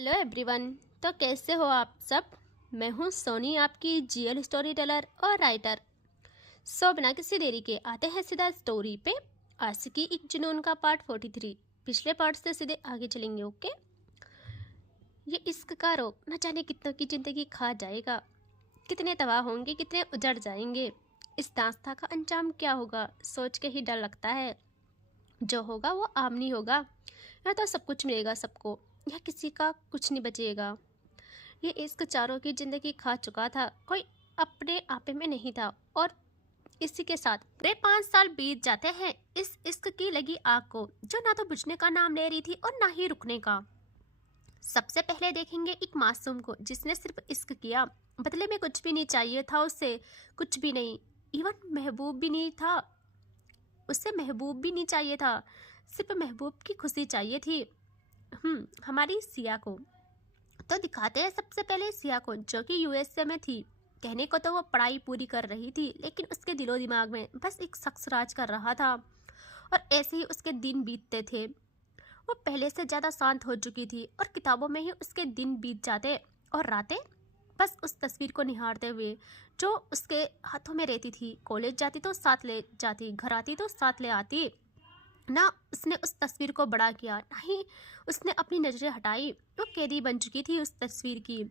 Hello everyone. तो कैसे हो आप सब। मैं हूँ सोनी, आपकी जीएल स्टोरी टेलर और राइटर। बिना किसी देरी के आते हैं सीधा स्टोरी पे। आशिकी एक जुनून का पार्ट 43। पिछले पार्ट से सीधे आगे चलेंगे। ओके। ये इश्क का रोग न जाने कितनों की ज़िंदगी खा जाएगा, कितने तबाह होंगे, कितने उजड़ जाएंगे। इस दास्तां का अंजाम क्या होगा सोच के ही डर लगता है। जो होगा वो आमनी होगा, या तो सब कुछ मिलेगा सबको, या किसी का कुछ नहीं बचेगा। ये इश्क चारों की जिंदगी खा चुका था, कोई अपने आपे में नहीं था। और इसी के साथ पूरे 5 साल बीत जाते हैं इस इश्क की लगी आग को, जो ना तो बुझने का नाम ले रही थी और ना ही रुकने का। सबसे पहले देखेंगे एक मासूम को जिसने सिर्फ इश्क किया, बदले में कुछ भी नहीं चाहिए था उससे, कुछ भी नहीं। इवन महबूब भी नहीं था, उससे महबूब भी नहीं चाहिए था, सिर्फ महबूब की खुशी चाहिए थी। हमारी सिया को तो दिखाते हैं सबसे पहले सिया को, जो कि यूएसए में थी। कहने को तो वो पढ़ाई पूरी कर रही थी, लेकिन उसके दिलो दिमाग में बस एक शख्स राज कर रहा था। और ऐसे ही उसके दिन बीतते थे। वो पहले से ज़्यादा शांत हो चुकी थी और किताबों में ही उसके दिन बीत जाते और रातें बस उस तस्वीर को निहारते हुए जो उसके हाथों में रहती थी। कॉलेज जाती तो साथ ले जाती, घर आती तो साथ ले आती। ना उसने उस तस्वीर को बड़ा किया, ना ही उसने अपनी नज़रें हटाई। वो कैदी बन चुकी थी उस तस्वीर की।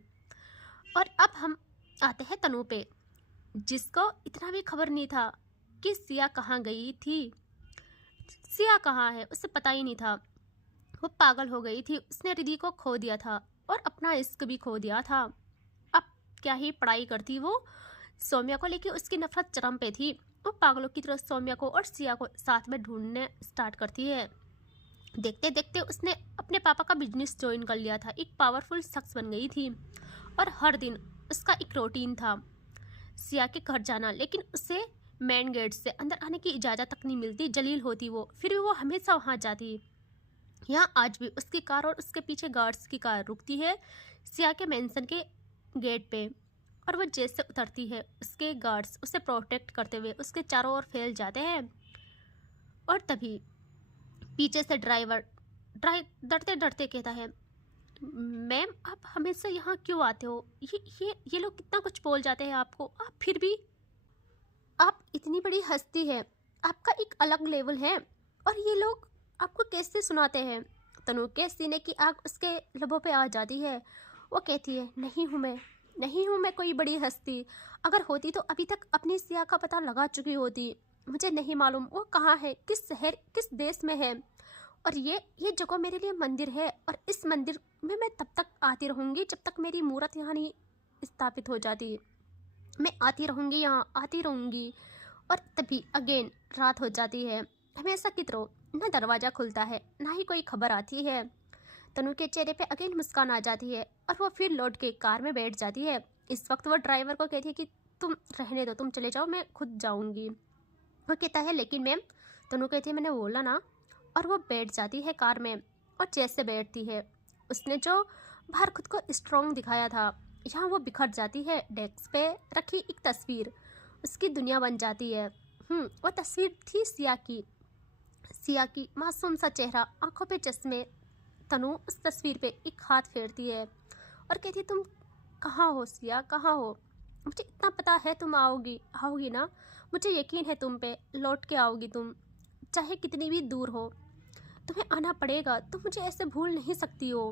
और अब हम आते हैं तनु पे, जिसको इतना भी खबर नहीं था कि सिया कहाँ गई थी। सिया कहाँ है उसे पता ही नहीं था। वो पागल हो गई थी, उसने रिद्धि को खो दिया था और अपना इश्क भी खो दिया था। अब क्या ही पढ़ाई करती वो। सौम्या को लेकर उसकी नफरत चरम पे थी। वो पागलों की तरह सौम्या को और सिया को साथ में ढूंढने स्टार्ट करती है। देखते देखते उसने अपने पापा का बिजनेस ज्वाइन कर लिया था, एक पावरफुल शख्स बन गई थी। और हर दिन उसका एक रूटीन था, सिया के घर जाना। लेकिन उसे मेन गेट से अंदर आने की इजाज़त तक नहीं मिलती। जलील होती वो, फिर भी वो हमेशा वहाँ जाती। यहाँ आज भी उसकी कार और उसके पीछे गार्ड्स की कार रुकती है सिया के मेंशन के गेट पे। और वो जैसे उतरती है, उसके गार्ड्स उसे प्रोटेक्ट करते हुए उसके चारों ओर फैल जाते हैं। और तभी पीछे से ड्राइवर डरते डरते कहता है, मैम आप हमेशा यहाँ क्यों आते हो। ये लोग कितना कुछ बोल जाते हैं आपको, आप फिर भी, आप इतनी बड़ी हस्ती है, आपका एक अलग लेवल है, और ये लोग आपको कैसे सुनाते हैं। तनु के सीने की आग उसके लबों पे आ जाती है। वो कहती है, नहीं हूँ मैं कोई बड़ी हस्ती। अगर होती तो अभी तक अपनी सिया का पता लगा चुकी होती। मुझे नहीं मालूम वो कहाँ है, किस शहर किस देश में है। और ये जगह मेरे लिए मंदिर है, और इस मंदिर में मैं तब तक आती रहूँगी जब तक मेरी मूर्त यहाँ नहीं स्थापित हो जाती। मैं आती रहूँगी, यहाँ आती रहूँगी। और तभी अगेन रात हो जाती है। हमेशा की तरह ना दरवाज़ा खुलता है, ना ही कोई खबर आती है। तनु के चेहरे पे अगेन मुस्कान आ जाती है और वो फिर लौट के कार में बैठ जाती है। इस वक्त वो ड्राइवर को कहती है कि तुम रहने दो, तुम चले जाओ, मैं खुद जाऊँगी। वो कहता है, लेकिन मैम। तनु कहती है, मैंने बोला ना। और वो बैठ जाती है कार में। और जैसे बैठती है, उसने जो बाहर खुद को स्ट्रॉन्ग दिखाया था, यहाँ वो बिखर जाती है। डेस्क पे रखी एक तस्वीर उसकी दुनिया बन जाती है। वो तस्वीर थी सिया की मासूम सा चेहरा, आंखों पे चश्मे। तनु उस तस्वीर पे एक हाथ फेरती है और कहती, तुम कहाँ हो सिया, कहाँ हो। मुझे इतना पता है तुम आओगी ना। मुझे यकीन है तुम पे, लौट के आओगी तुम, चाहे कितनी भी दूर हो। तुम्हें आना पड़ेगा, तुम मुझे ऐसे भूल नहीं सकती हो।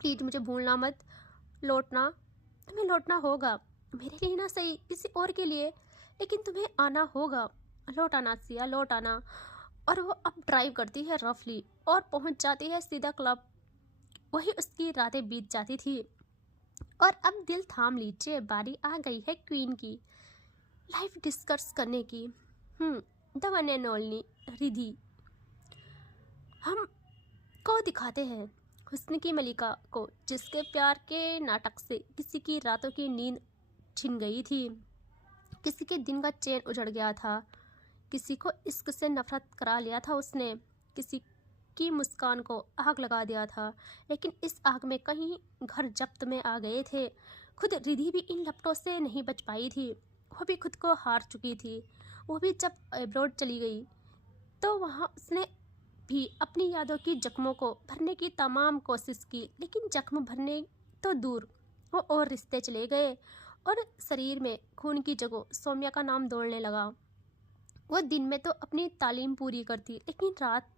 प्लीज़ मुझे भूलना मत, लौटना। तुम्हें लौटना होगा, मेरे लिए ना सही, किसी और के लिए, लेकिन तुम्हें आना होगा। लौट आना सिया, लौट आना। और वो अब ड्राइव करती है रफली और पहुंच जाती है सीधा क्लब। वही उसकी रातें बीत जाती थी। और अब दिल थाम लीजिए, बारी आ गई है क्वीन की लाइफ डिस्कस करने की। The one and only Ridhi. हम को दिखाते हैं हुस्न की मलिका को, जिसके प्यार के नाटक से किसी की रातों की नींद छिन गई थी, किसी के दिन का चैन उजड़ गया था, किसी को इश्क से नफरत करा लिया था उसने, किसी की मुस्कान को आग लगा दिया था। लेकिन इस आग में कहीं घर जब्त में आ गए थे। खुद रिधि भी इन लपटों से नहीं बच पाई थी। वो भी खुद को हार चुकी थी। वो भी जब अब्रॉड चली गई तो वहाँ उसने भी अपनी यादों की जख्मों को भरने की तमाम कोशिश की, लेकिन जख्म भरने तो दूर, वो और रिश्ते चले गए और शरीर में खून की जगह सौम्या का नाम दौड़ने लगा। वो दिन में तो अपनी तालीम पूरी करती, लेकिन रात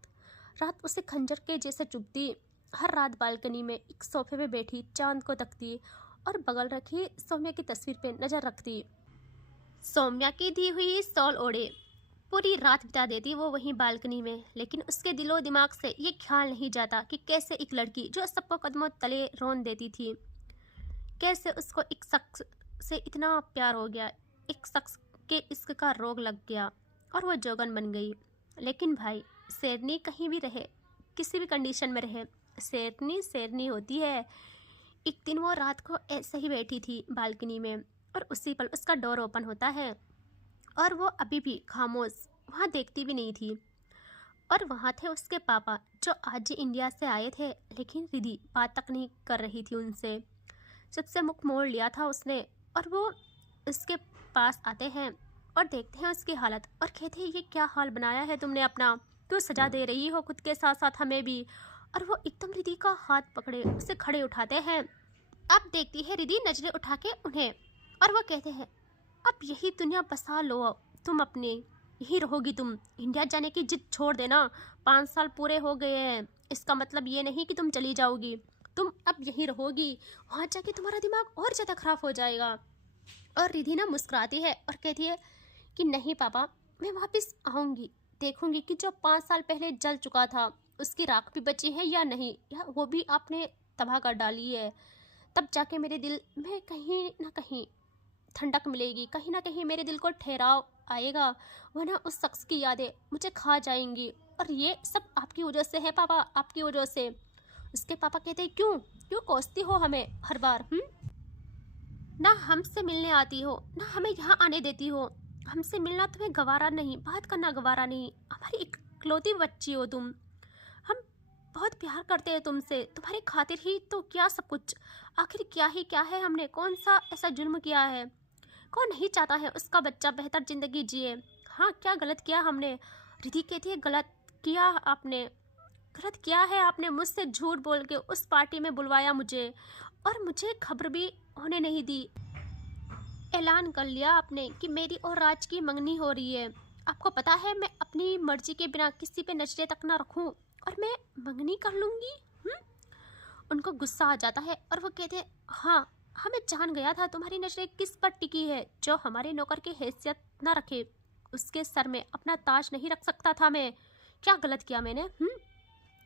रात उसे खंजर के जैसे चुभती। हर रात बालकनी में एक सोफे पे बैठी चांद को तकती और बगल रखी सौम्या की तस्वीर पे नजर रखती। सौम्या की दी हुई शॉल ओढ़े पूरी रात बिता देती वो वहीं बालकनी में, लेकिन उसके दिलो दिमाग से ये ख्याल नहीं जाता कि कैसे एक लड़की जो सबको कदमों तले रोन देती थी, कैसे उसको एक शख्स से इतना प्यार हो गया, एक शख्स के इश्क का रोग लग गया और वो जोगन बन गई। लेकिन भाई, शेरनी कहीं भी रहे, किसी भी कंडीशन में रहे, शेरनी शेरनी होती है। एक दिन वो रात को ऐसे ही बैठी थी बालकनी में और उसी पल उसका डोर ओपन होता है और वो अभी भी खामोश वहाँ देखती भी नहीं थी। और वहाँ थे उसके पापा जो आज ही इंडिया से आए थे, लेकिन रिधि बात तक नहीं कर रही थी उनसे। सबसे मुख मोड़ लिया था उसने और वो उसके पास आते हैं और देखते हैं उसकी हालत और कहते हैं, ये क्या हाल बनाया है तुमने अपना, क्यों सजा दे रही हो खुद के साथ साथ हमें भी। और वो एकदम रिधि का हाथ पकड़े उसे खड़े उठाते हैं। अब देखती है रिधि नजरें उठा के उन्हें और वो कहते हैं, अब यही दुनिया बसा लो तुम अपने, यही रहोगी तुम, इंडिया जाने की जिद छोड़ देना। 5 साल पूरे हो गए हैं, इसका मतलब ये नहीं कि तुम चली जाओगी, तुम अब यहीं रहोगी, वहाँ जाके तुम्हारा दिमाग और ज़्यादा खराब हो जाएगा। और रिधि ना मुस्कुराती है और कहती है कि नहीं पापा, मैं वापस आऊँगी, देखूंगी कि जो 5 साल पहले जल चुका था उसकी राख भी बची है या नहीं, या वो भी आपने तबाह कर डाली है। तब जाके मेरे दिल में कहीं ना कहीं ठंडक मिलेगी, कहीं ना कहीं मेरे दिल को ठहराव आएगा, वरना उस शख्स की यादें मुझे खा जाएंगी। और ये सब आपकी वजह से है पापा, आपकी वजह से। उसके पापा कहते हैं, क्यों क्यों कोसती हो हमें हर बार? ना हमसे मिलने आती हो, ना हमें यहाँ आने देती हो। हमसे मिलना तुम्हें गवारा नहीं, बात करना गवारा नहीं, हमारी इकलौती बच्ची हो तुम। हम बहुत प्यार करते हैं तुमसे, तुम्हारी खातिर ही तो किया सब कुछ। आखिर क्या ही क्या है हमने, कौन सा ऐसा जुल्म किया है? कौन नहीं चाहता है उसका बच्चा बेहतर जिंदगी जिए? हाँ, क्या गलत किया हमने? रिधि कहती है, गलत किया आपने, गलत किया है आपने, मुझसे झूठ बोल के उस पार्टी में बुलवाया मुझे और मुझे खबर भी होने नहीं दी। ऐलान कर लिया आपने कि मेरी और राज की मंगनी हो रही है। आपको पता है मैं अपनी मर्जी के बिना किसी पे नजरें तक ना रखूं और मैं मंगनी कर लूंगी। उनको गुस्सा आ जाता है और वो कहते हैं, हाँ, हमें जान गया था तुम्हारी नजरें किस पर टिकी है। जो हमारे नौकर की हैसियत ना रखे उसके सर में अपना ताज नहीं रख सकता था मैं। क्या गलत किया मैंने?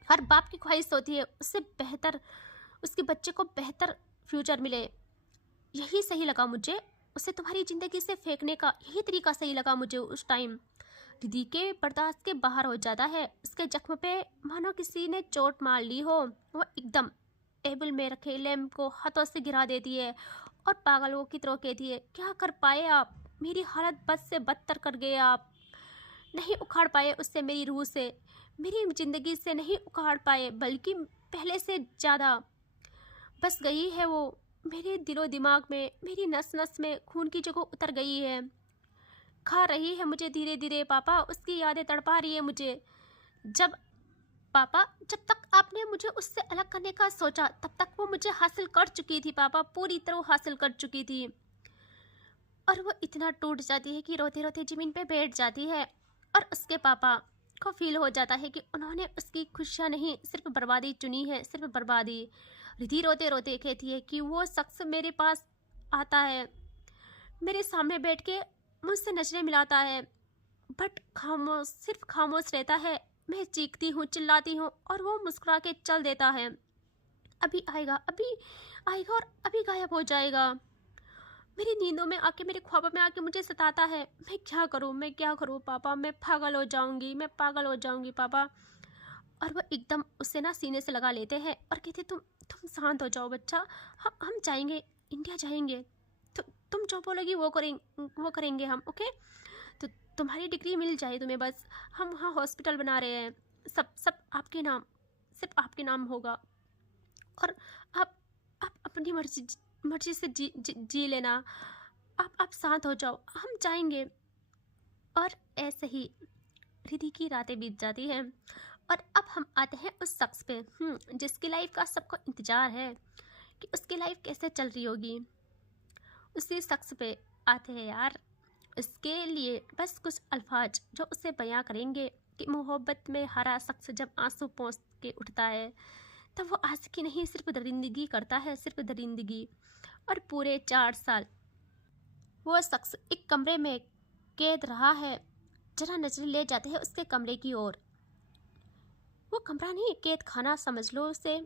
हर बाप की ख्वाहिश होती है उससे बेहतर, उसके बच्चे को बेहतर फ्यूचर मिले। यही सही लगा मुझे, उसे तुम्हारी ज़िंदगी से फेंकने का यही तरीका सही लगा मुझे उस टाइम। रिधि के बर्दाश्त के बाहर हो जाता है, उसके जख्म पे मानो किसी ने चोट मार ली हो। वो एकदम टेबल में रखे लैम्प को हाथों से गिरा देती है और पागलों की तरह कहती है, क्या कर पाए आप? मेरी हालत बद से बदतर कर गए आप। नहीं उखाड़ पाए उससे मेरी रूह से, मेरी ज़िंदगी से नहीं उखाड़ पाए, बल्कि पहले से ज़्यादा बस गई है वो मेरे दिलो दिमाग में, मेरी नस नस में खून की जगह उतर गई है, खा रही है मुझे धीरे धीरे। पापा, उसकी यादें तड़पा रही है मुझे। जब तक आपने मुझे उससे अलग करने का सोचा, तब तक वो मुझे हासिल कर चुकी थी पापा, पूरी तरह हासिल कर चुकी थी। और वो इतना टूट जाती है कि रोते रोते ज़मीन पे बैठ जाती है और उसके पापा को फील हो जाता है कि उन्होंने उसकी खुशियाँ नहीं, सिर्फ बर्बादी चुनी है, सिर्फ बर्बादी। रिधि रोते रोते कहती है कि वो शख्स मेरे पास आता है, मेरे सामने बैठ के मुझसे नजरें मिलाता है, बट खामोश, सिर्फ खामोश रहता है। मैं चीखती हूँ, चिल्लाती हूँ और वो मुस्कुरा के चल देता है। अभी आएगा, अभी आएगा और अभी गायब हो जाएगा। मेरी नींदों में आके, मेरे ख्वाबों में आके मुझे सताता है। मैं क्या करूँ पापा? मैं पागल हो जाऊंगी, मैं पागल हो जाऊंगी पापा। और वो एकदम उससे ना सीने से लगा लेते हैं और कहते, तुम शांत हो जाओ बच्चा, हम जाएंगे, इंडिया जाएंगे, तो तुम जो बोलोगी वो करेंगे हम, ओके? तो तुम्हारी डिग्री मिल जाए तुम्हें, बस हम वहाँ हॉस्पिटल बना रहे हैं, सब आपके नाम, सिर्फ आपके नाम होगा और आप अपनी मर्जी से जी लेना। आप शांत हो जाओ, हम जाएंगे। और ऐसे ही रिधि की रातें बीत जाती हैं और अब हम आते हैं उस शख्स पे जिसकी लाइफ का सबको इंतज़ार है कि उसकी लाइफ कैसे चल रही होगी। उसी शख्स पे आते हैं यार। इसके लिए बस कुछ अल्फाज जो उसे बयां करेंगे कि मोहब्बत में हरा शख्स जब आंसू पोंछ के उठता है तब वो आशिकी नहीं सिर्फ दरिंदगी करता है, सिर्फ दरिंदगी। और पूरे 4 साल वो शख्स एक कमरे में कैद रहा है। जरा नजर ले जाते हैं उसके कमरे की ओर। वो कमरा नहीं, कैद खाना समझ लो उसे।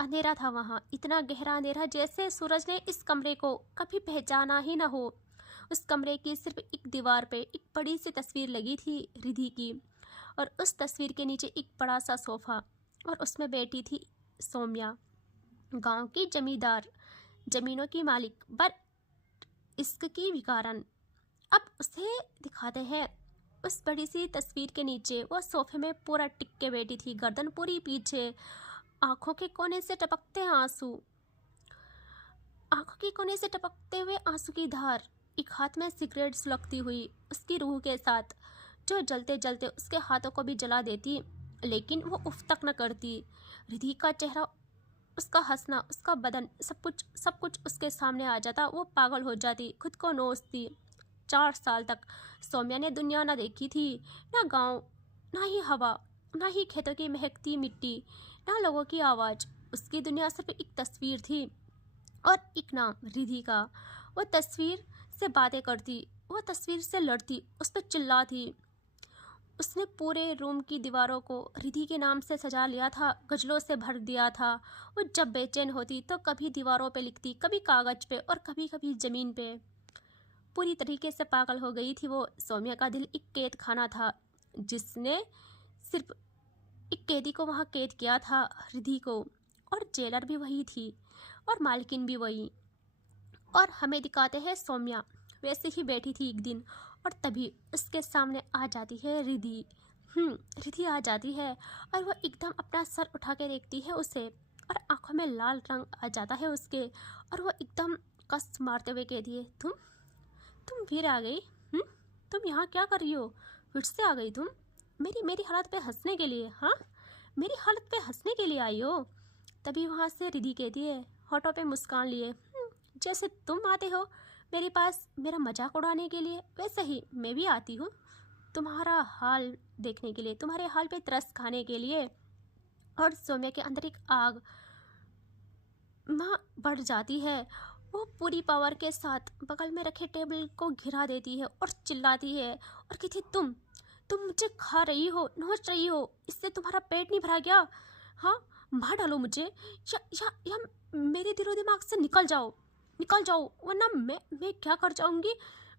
अंधेरा था वहाँ, इतना गहरा अंधेरा जैसे सूरज ने इस कमरे को कभी पहचाना ही ना हो। उस कमरे की सिर्फ एक दीवार पे एक बड़ी सी तस्वीर लगी थी रिधि की, और उस तस्वीर के नीचे एक बड़ा सा सोफा, और उसमें बैठी थी सौम्या, गांव की जमींदार, जमीनों की मालिक, बट इश्क की विकारन। अब उसे दिखाते हैं उस बड़ी सी तस्वीर के नीचे वो सोफे में पूरा टिक के बैठी थी, गर्दन पूरी पीछे, आंखों के कोने से टपकते आंसू, आंखों के कोने से टपकते हुए आंसू की धार, एक हाथ में सिगरेट सुलगती हुई उसकी रूह के साथ, जो जलते जलते उसके हाथों को भी जला देती, लेकिन वो उफ तक न करती। रिधि का चेहरा, उसका हंसना, उसका बदन, सब कुछ उसके सामने आ जाता। वो पागल हो जाती, खुद को नोचती। 4 साल तक सौम्या ने दुनिया ना देखी थी, ना गांव, ना ही हवा, ना ही खेतों की महकती मिट्टी, ना लोगों की आवाज़। उसकी दुनिया सिर्फ एक तस्वीर थी और एक नाम, रिधि का। वो तस्वीर से बातें करती, वो तस्वीर से लड़ती, उस पर चिल्लाती। उसने पूरे रूम की दीवारों को रिधि के नाम से सजा लिया था, गजलों से भर दिया था। वो जब बेचैन होती तो कभी दीवारों पे लिखती, कभी कागज पे और कभी कभी ज़मीन पे। पूरी तरीके से पागल हो गई थी वो। सौम्या का दिल एक कैद खाना था, जिसने सिर्फ एक कैदी को वहाँ कैद किया था, रिधि को, और जेलर भी वही थी और मालकिन भी वही। और हमें दिखाते हैं सौम्या वैसे ही बैठी थी एक दिन, और तभी उसके सामने आ जाती है रिधि। रिधि आ जाती है और वह एकदम अपना सर उठा के देखती है उसे, और आंखों में लाल रंग आ जाता है उसके, और वह एकदम कस मारते हुए कहती है, तुम फिर आ गई? तुम यहाँ क्या कर रही हो? फिर से आ गई तुम मेरी हालत पे हंसने के लिए? हाँ, मेरी हालत पे हंसने के लिए आई हो? तभी वहाँ से रिधि कहती है, होठों पे मुस्कान लिए, जैसे तुम आते हो मेरे पास मेरा मजाक उड़ाने के लिए, वैसे ही मैं भी आती हूँ तुम्हारा हाल देखने के लिए, तुम्हारे हाल पे तरस खाने के लिए। और सौम्या के अंदर एक आग माँ बढ़ जाती है। वो पूरी पावर के साथ बगल में रखे टेबल को घिरा देती है और चिल्लाती है और कहती है, तुम मुझे खा रही हो, नोच रही हो, इससे तुम्हारा पेट नहीं भरा गया? हाँ, मार डालो मुझे, या मेरे दिलो दिमाग से निकल जाओ, वरना मैं क्या कर जाऊंगी,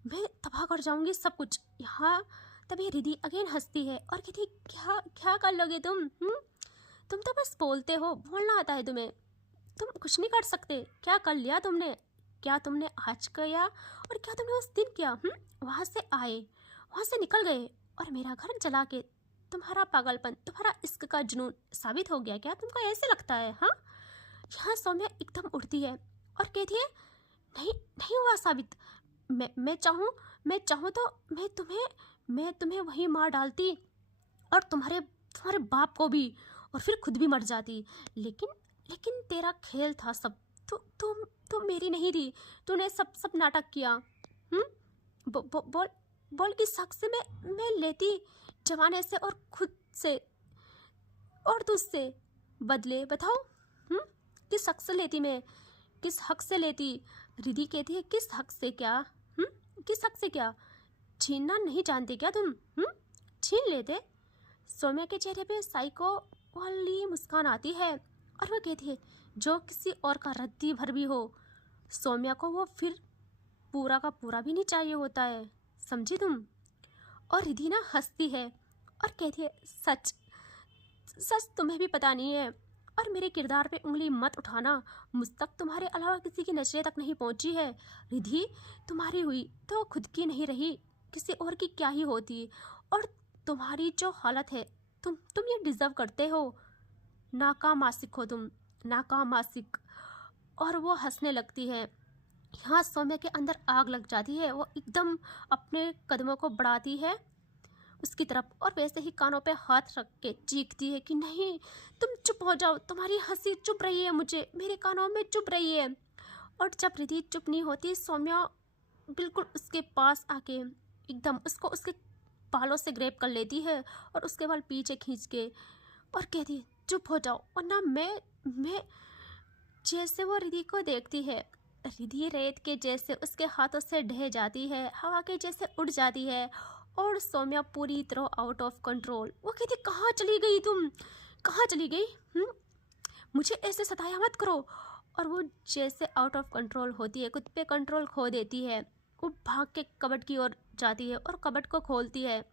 मैं तबाह कर जाऊंगी सब कुछ यहाँ। तभी रिधि अगेन हंसती है और कहती, क्या क्या कर लोगे तुम तो बस बोलते हो, बोलना आता है तुम्हें, तुम कुछ नहीं कर सकते। क्या कर लिया तुमने? क्या तुमने आज किया और क्या तुमने उस दिन किया? वहाँ से आए, वहाँ से निकल गए और मेरा घर जला के तुम्हारा पागलपन, तुम्हारा इश्क का जुनून साबित हो गया क्या? तुमको ऐसे लगता है? हाँ। यहाँ सौम्या एकदम उठती है और कहती है, नहीं नहीं हुआ साबित। मैं चाहूँ तो मैं तुम्हें वहीं मार डालती और तुम्हारे बाप को भी, और फिर खुद भी मर जाती। लेकिन तेरा खेल था सब। तुम मेरी नहीं थी, तूने सब नाटक किया। बोल किस हक से मैं लेती जमाने से और खुद से और तुझसे बदले? बताओ, किस हक से लेती मैं? किस हक से लेती? रिधि कहती है, किस हक से क्या? किस हक से क्या? छीनना नहीं जानते क्या तुम? छीन लेते। सौम्या के चेहरे पे साइको वाली मुस्कान आती है और वह कहती है, जो किसी और का रद्दी भर भी हो, सौम्या को वो फिर पूरा का पूरा भी नहीं चाहिए होता है, समझी तुम? और रिधि ना हंसती है और कहती है, सच तुम्हें भी पता नहीं है, और मेरे किरदार पे उंगली मत उठाना। मुझ तक तुम्हारे अलावा किसी की नजरें तक नहीं पहुंची है। रिधि तुम्हारी हुई तो खुद की नहीं रही, किसी और की क्या ही होती। और तुम्हारी जो हालत है, तुम ये डिजर्व करते हो। नाकाम आशिक हो तुम, नाकाम आशिक। और वो हंसने लगती है। यहाँ सौम्या के अंदर आग लग जाती है। वो एकदम अपने कदमों को बढ़ाती है उसकी तरफ और वैसे ही कानों पे हाथ रख के चीखती है कि नहीं, तुम चुप हो जाओ, तुम्हारी हंसी चुप रही है, मुझे मेरे कानों में चुप रही है। और जब रिद्धि चुप नहीं होती, सौम्या बिल्कुल उसके पास आके एकदम उसको उसके बालों से ग्रैब कर लेती है और उसके बाल पीछे खींच के और कहती है चुप हो जाओ, वरना मैं जैसे वो रिद्धि को देखती है, रिद्धि रेत के जैसे उसके हाथों से ढह जाती है, हवा के जैसे उड़ जाती है और सौम्या पूरी तरह आउट ऑफ कंट्रोल। वो कहती कहाँ चली गई तुम, कहाँ चली गई, मुझे ऐसे सताया मत करो। और वो जैसे आउट ऑफ कंट्रोल होती है, खुद पे कंट्रोल खो देती है, वो भाग के कबर्ड की ओर जाती है और कबर्ड को खोलती है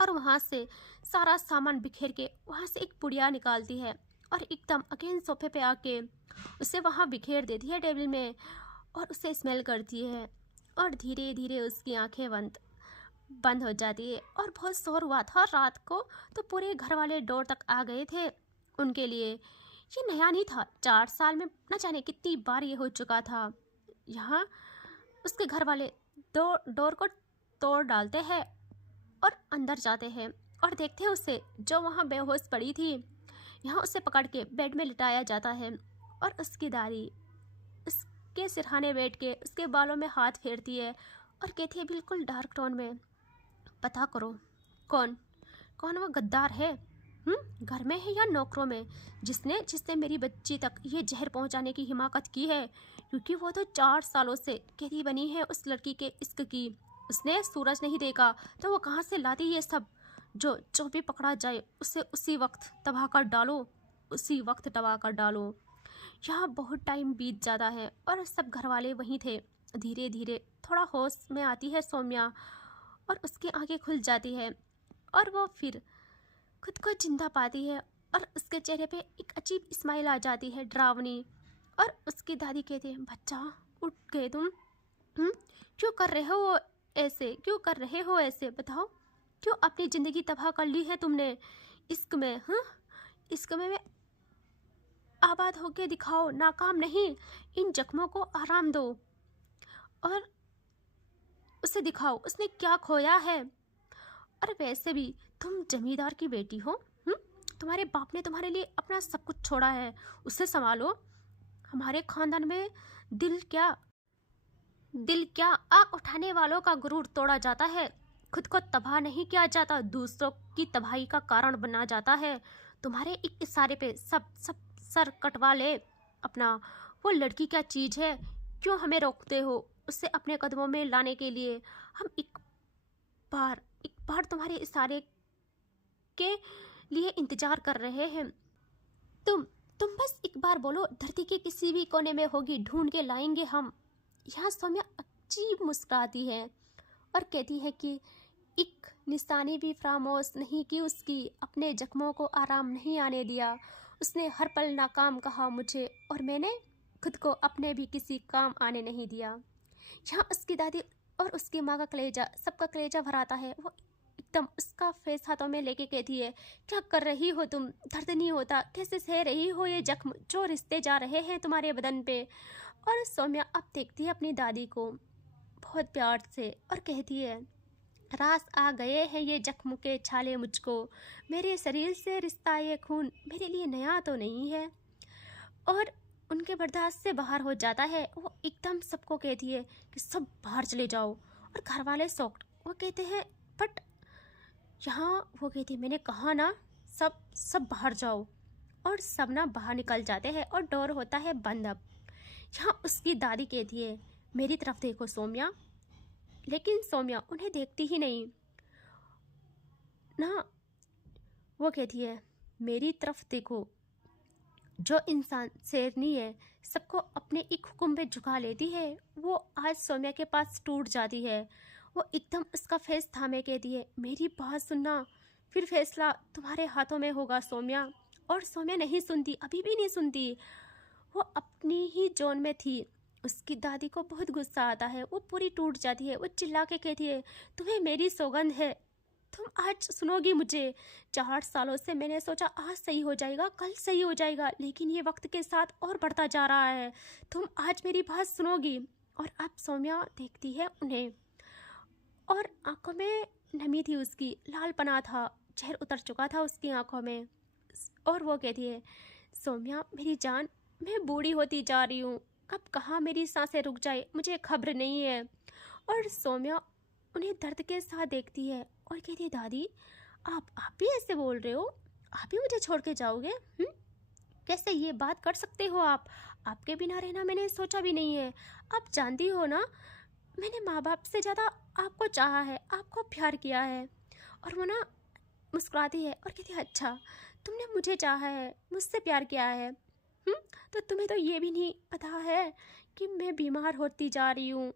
और वहाँ से सारा सामान बिखेर के वहाँ से एक पुड़िया निकालती है और एकदम अगेन सोफे पे आके उसे वहाँ बिखेर देती है टेबल में और उसे स्मेल करती है और धीरे धीरे उसकी आंखें बंद हो जाती है। और बहुत शोर हुआ था रात को, तो पूरे घर वाले डोर तक आ गए थे उनके लिए। ये नया नहीं था, 4 साल में न जाने कितनी बार ये हो चुका था। यहाँ उसके घर वाले डोर को तोड़ डालते हैं और अंदर जाते हैं और देखते हैं उसे जो वहाँ बेहोश पड़ी थी। यहाँ उसे पकड़ के बेड में लिटाया जाता है और उसकी दादी उसके सिरहाने बैठ के उसके बालों में हाथ फेरती है और कहती है बिल्कुल डार्क टोन में, पता करो कौन कौन वो गद्दार है, घर में है या नौकरों में, जिसने मेरी बच्ची तक ये जहर पहुंचाने की हिमाकत की है। क्योंकि वो तो 4 सालों से कैदी बनी है उस लड़की के इश्क की। उसने सूरज नहीं देखा तो वो कहाँ से लाती ये सब। जो भी पकड़ा जाए उसे उसी वक्त तबाह कर डालो, उसी वक्त तबाह कर डालो। यहाँ बहुत टाइम बीत जाता है और सब घर वाले वहीं थे। धीरे धीरे थोड़ा होश में आती है सौम्या और उसकी आंखें खुल जाती है और वो फिर खुद को जिंदा पाती है और उसके चेहरे पे एक अजीब स्माइल आ जाती है, डरावनी। और उसकी दादी कहती है बच्चा उठ गए तुम, क्यों कर रहे हो ऐसे, क्यों कर रहे हो ऐसे, बताओ क्यों अपनी ज़िंदगी तबाह कर ली है तुमने इश्क में। इश्क में आबाद होके दिखाओ, नाकाम नहीं, इन जख्मों को आराम दो और उसे दिखाओ उसने क्या खोया है। और वैसे भी तुम जमींदार की बेटी हो, तुम्हारे बाप ने तुम्हारे लिए अपना सब कुछ छोड़ा है, उसे संभालो। हमारे खानदान में दिल क्या आग उठाने वालों का गुरूर तोड़ा जाता है, खुद को तबाह नहीं किया जाता, दूसरों की तबाही का कारण बना जाता है। तुम्हारे एक इशारे पे सब सर कटवा ले अपना। वो लड़की क्या चीज़ है, क्यों हमें रोकते हो उसे अपने कदमों में लाने के लिए। हम एक बार तुम्हारे इशारे के लिए इंतजार कर रहे हैं। तुम बस एक बार बोलो, धरती के किसी भी कोने में होगी, ढूंढ के लाएंगे हम। यहाँ सौम्या अजीब मुस्कुराती है और कहती है कि एक निशानी भी फरामोश नहीं की उसकी, अपने जख्मों को आराम नहीं आने दिया। उसने हर पल नाकाम कहा मुझे और मैंने खुद को अपने भी किसी काम आने नहीं दिया। यहाँ उसकी दादी और उसकी माँ का कलेजा, सबका कलेजा भराता है। वो एकदम उसका फेस हाथों में लेके कहती है क्या कर रही हो तुम, दर्द नहीं होता, कैसे सह रही हो ये जख्म जो रिश्ते जा रहे हैं तुम्हारे बदन पे। और सौम्या अब देखती है अपनी दादी को बहुत प्यार से और कहती है रास आ गए हैं ये जख्म के छाले मुझको, मेरे शरीर से रिश्ता ये खून मेरे लिए नया तो नहीं है। और उनके बर्दाश्त से बाहर हो जाता है। वो एकदम सबको कहती है कि सब बाहर चले जाओ और घर वाले शॉक्ड। वो कहते हैं बट यहाँ, वो कहती है मैंने कहा ना सब बाहर जाओ। और सब ना बाहर निकल जाते हैं और डोर होता है बंद। अब यहाँ उसकी दादी कहती है मेरी तरफ देखो सौम्या, लेकिन सौम्या उन्हें देखती ही नहीं ना। वो कहती है मेरी तरफ देखो, जो इंसान शेरनी है, सबको अपने एक हुक्म पे झुका लेती है, वो आज सौम्या के पास टूट जाती है। वो एकदम उसका फेस थामे कहती है मेरी बात सुनना, फिर फैसला तुम्हारे हाथों में होगा सौम्या। और सौम्या नहीं सुनती, अभी भी नहीं सुनती। वो अपनी ही जोन में थी। उसकी दादी को बहुत गुस्सा आता है, वो पूरी टूट जाती है। वो चिल्ला के कहती है तुम्हें मेरी सौगंध है, तुम आज सुनोगी मुझे। 4 सालों से मैंने सोचा आज सही हो जाएगा, कल सही हो जाएगा, लेकिन ये वक्त के साथ और बढ़ता जा रहा है। तुम आज मेरी बात सुनोगी। और अब सौम्या देखती है उन्हें और आंखों में नमी थी उसकी, लालपना था, जहर उतर चुका था उसकी आंखों में। और वो कहती है, सौम्या मेरी जान, मैं बूढ़ी होती जा रही हूँ, कब कहाँ मेरी सांसें रुक जाए मुझे खबर नहीं है। और सौम्या उन्हें दर्द के साथ देखती है और कहती है, दादी आप भी ऐसे बोल रहे हो, आप भी मुझे छोड़ के जाओगे? कैसे ये बात कर सकते हो आप? आपके बिना रहना मैंने सोचा भी नहीं है। आप जानती हो ना, मैंने माँ बाप से ज़्यादा आपको चाहा है, आपको प्यार किया है। और वो ना मुस्कुराती है और कहती है, अच्छा तुमने मुझे चाहा है, मुझसे प्यार किया है, तो तुम्हें तो ये भी नहीं पता है कि मैं बीमार होती जा रही हूँ।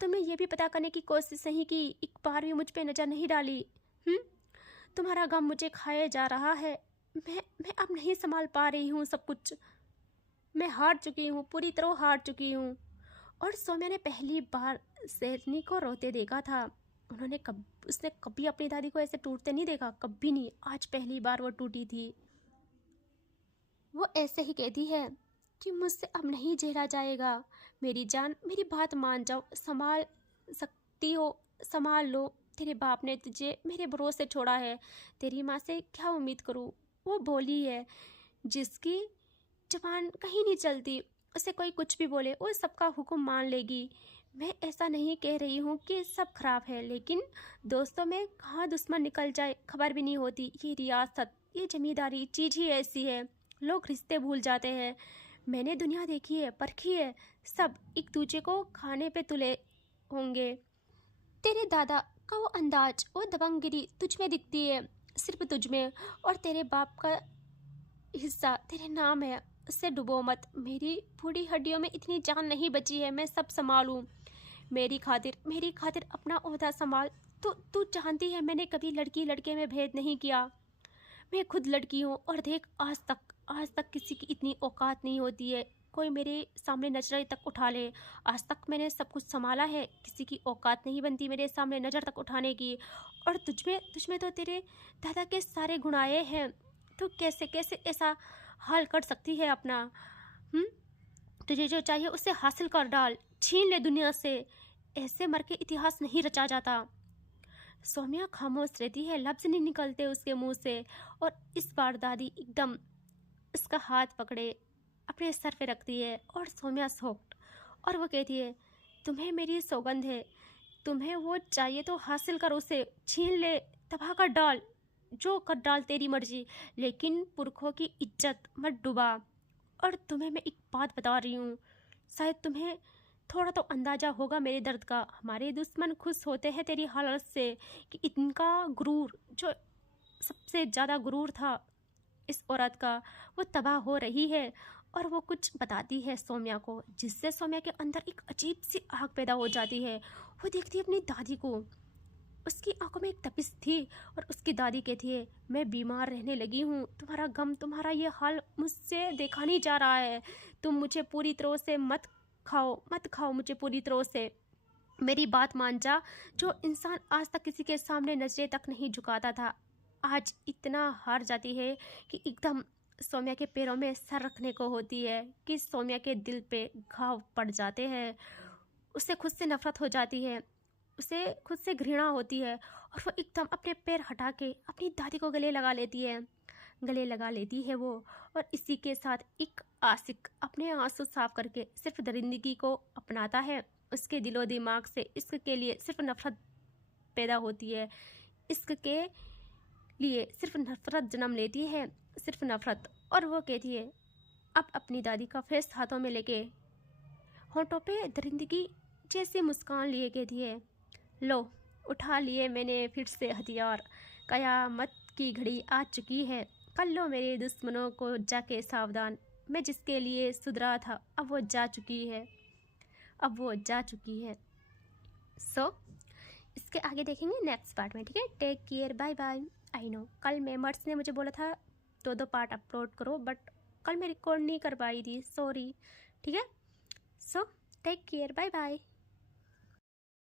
तुम्हें ये भी पता करने की कोशिश नहीं की, एक बार भी मुझ पे नज़र नहीं डाली। तुम्हारा गम मुझे खाए जा रहा है। मैं अब नहीं संभाल पा रही हूँ सब कुछ। मैं हार चुकी हूँ, पूरी तरह हार चुकी हूँ। और सौम्या ने पहली बार शेरनी को रोते देखा था। उसने कभी अपनी दादी को ऐसे टूटते नहीं देखा, कभी नहीं। आज पहली बार वो टूटी थी। वो ऐसे ही कहती है कि मुझसे अब नहीं झेला जाएगा, मेरी जान मेरी बात मान जाओ, संभाल सकती हो संभाल लो। तेरे बाप ने तुझे मेरे भरोसे छोड़ा है, तेरी माँ से क्या उम्मीद करूँ? वो बोली है, जिसकी जबान कहीं नहीं चलती, उसे कोई कुछ भी बोले वो सबका हुक्म मान लेगी। मैं ऐसा नहीं कह रही हूँ कि सब खराब है, लेकिन दोस्तों में कहाँ दुश्मन निकल जाए खबर भी नहीं होती। ये रियासत, ये जमींदारी चीज़ ही ऐसी है, लोग रिश्ते भूल जाते हैं। मैंने दुनिया देखी है, परखी है, सब एक दूसरे को खाने पे तुले होंगे। तेरे दादा का वो अंदाज, वो दबंगगिरी तुझ में दिखती है, सिर्फ तुझ में। और तेरे बाप का हिस्सा तेरे नाम है, उससे डुबो मत। मेरी बूढ़ी हड्डियों में इतनी जान नहीं बची है, मैं सब संभालूं। मेरी खातिर अपना ओहदा संभाल। तू जानती है मैंने कभी लड़की लड़के में भेद नहीं किया। मैं खुद लड़की हूँ और देख, आज तक किसी की इतनी औकात नहीं होती है कोई मेरे सामने नजर तक उठा ले। आज तक मैंने सब कुछ संभाला है, किसी की औकात नहीं बनती मेरे सामने नज़र तक उठाने की। और तुझमें तो तेरे दादा के सारे गुण आए हैं। तू कैसे कैसे ऐसा हाल कर सकती है अपना? तुझे जो चाहिए उसे हासिल कर डाल, छीन ले दुनिया से। ऐसे मर के इतिहास नहीं रचा जाता। सौम्या खामोश रहती है, लफ्ज नहीं निकलते उसके मुंह से। और इस बार दादी एकदम उसका हाथ पकड़े अपने सर पे रखती है और सौम्या सॉफ्ट। और वो कहती है, तुम्हें मेरी सौगंध है, तुम्हें वो चाहिए तो हासिल कर, उसे छीन ले, तबाह कर डाल, जो कर डाल तेरी मर्जी, लेकिन पुरखों की इज्जत मत डुबा। और तुम्हें मैं एक बात बता रही हूँ, शायद तुम्हें थोड़ा तो अंदाज़ा होगा मेरे दर्द का। हमारे दुश्मन खुश होते हैं तेरी हालत से कि इनका गुरूर, जो सबसे ज़्यादा गुरूर था इस औरत का, वो तबाह हो रही है। और वो कुछ बताती है सौम्या को, जिससे सौम्या के अंदर एक अजीब सी आग पैदा हो जाती है। वो देखती है अपनी दादी को, उसकी आंखों में एक तपिश थी। और उसकी दादी कहती है, मैं बीमार रहने लगी हूँ, तुम्हारा गम, तुम्हारा ये हाल मुझसे देखा नहीं जा रहा है। तुम मुझे पूरी तरह से मत खाओ मुझे पूरी तरह से। मेरी बात मान जा। जो इंसान आज तक किसी के सामने नजरें तक नहीं झुकाता था, आज इतना हार जाती है कि एकदम सौम्या के पैरों में सर रखने को होती है, कि सौम्या के दिल पे घाव पड़ जाते हैं। उसे खुद से नफरत हो जाती है, उसे खुद से घृणा होती है। और वो एकदम अपने पैर हटा के अपनी दादी को गले लगा लेती है वो। और इसी के साथ एक आशिक अपने आंसू साफ करके सिर्फ दरिंदगी को अपनाता है। उसके दिलो दिमाग से इश्क के लिए सिर्फ नफरत पैदा होती है, इश्क के लिए सिर्फ नफरत जन्म लेती है, सिर्फ नफरत। और वो कहती है, अब अपनी दादी का फेस हाथों में लेके होठों पे दरिंदगी जैसी मुस्कान लिए कहती है, लो उठा लिए मैंने फिर से हथियार, कयामत की घड़ी आ चुकी है, कर लो मेरे दुश्मनों को जाके सावधान। मैं जिसके लिए सुधरा था अब वो जा चुकी है। सो इसके आगे देखेंगे नेक्स्ट पार्ट में, ठीक है? Take care, bye bye. I know कल मेंबर्स ने मुझे बोला था 2 पार्ट अपलोड करो, बट कल मैं रिकॉर्ड नहीं कर पाई थी, सॉरी, ठीक है? So take care, bye bye.